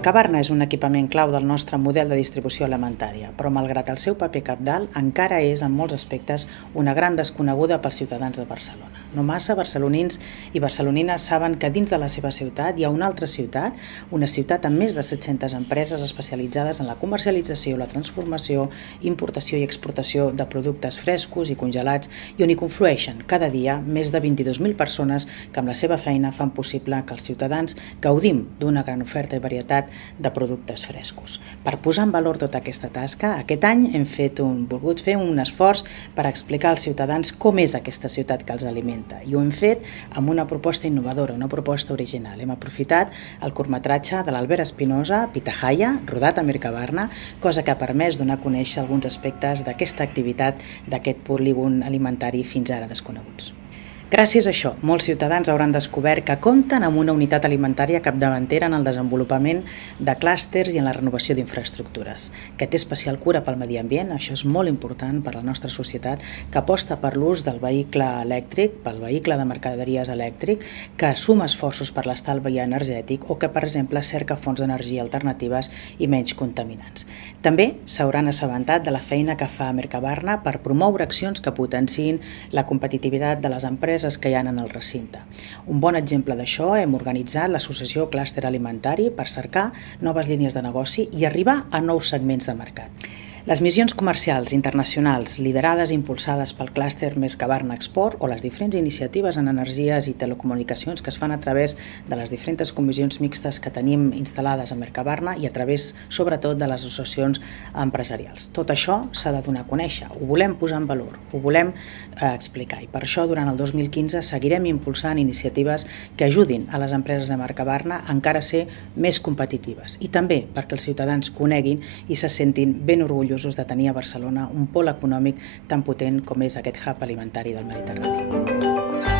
Mercabarna és un equipament clau del nostre model de distribució alimentària, però malgrat el seu paper cabdal, encara és en molts aspectes una gran desconeguda pels ciutadans de Barcelona. No massa barcelonins i barcelonines saben que dins de la seva ciutat hi ha una altra ciutat, una ciutat amb més de 700 empreses especialitzades en la comercialització, la transformació, importació i exportació de productes frescos i congelats i on hi conflueixen cada dia més de 22.000 persones que amb la seva feina fan possible que els ciutadans gaudim d'una gran oferta i varietat de productes frescos. Per posar en valor tota aquesta tasca, aquest any hem volgut fer un esforç per explicar als ciutadans com és aquesta ciutat que els alimenta i ho hem fet amb una proposta innovadora, una proposta original. Hem aprofitat el curtmetratge de l'Albert Espinosa, Pitahaya, rodat a Mercabarna, cosa que ha permès donar a conèixer alguns aspectes d'aquesta activitat d'aquest polígon alimentari fins ara desconeguts. Gràcies a això, molts ciutadans hauran descobert que compten amb una unitat alimentària capdavantera en el desenvolupament de clústers i en la renovació d'infraestructures, que té especial cura pel medi ambient, això és molt important per a la nostra societat, que aposta per l'ús del vehicle elèctric, pel vehicle de mercaderies elèctric, que suma esforços per l'estalvi energètic o que, per exemple, cerca fonts d'energia alternatives i menys contaminants. També s'hauran assabentat de la feina que fa Mercabarna per promoure accions que potenciïn la competitivitat de les empreses que hi ha en el recinte. Un bon exemple d'això hem organitzat l'associació Clúster Alimentari per cercar noves línies de negoci i arribar a nous segments de mercat. Les missions comercials internacionals liderades i impulsades pel clúster Mercabarna Export o les diferents iniciatives en energies i telecomunicacions que es fan a través de les diferents comissions mixtes que tenim instal·lades a Mercabarna i a través, sobretot, de les associacions empresarials. Tot això s'ha de donar a conèixer, ho volem posar en valor, ho volem explicar i per això durant el 2015 seguirem impulsant iniciatives que ajudin a les empreses de Mercabarna a encara ser més competitives i també perquè els ciutadans coneguin i se sentin ben orgullosos de tenir a Barcelona un pol econòmic tan potent com és aquest hub alimentari del Mediterrani.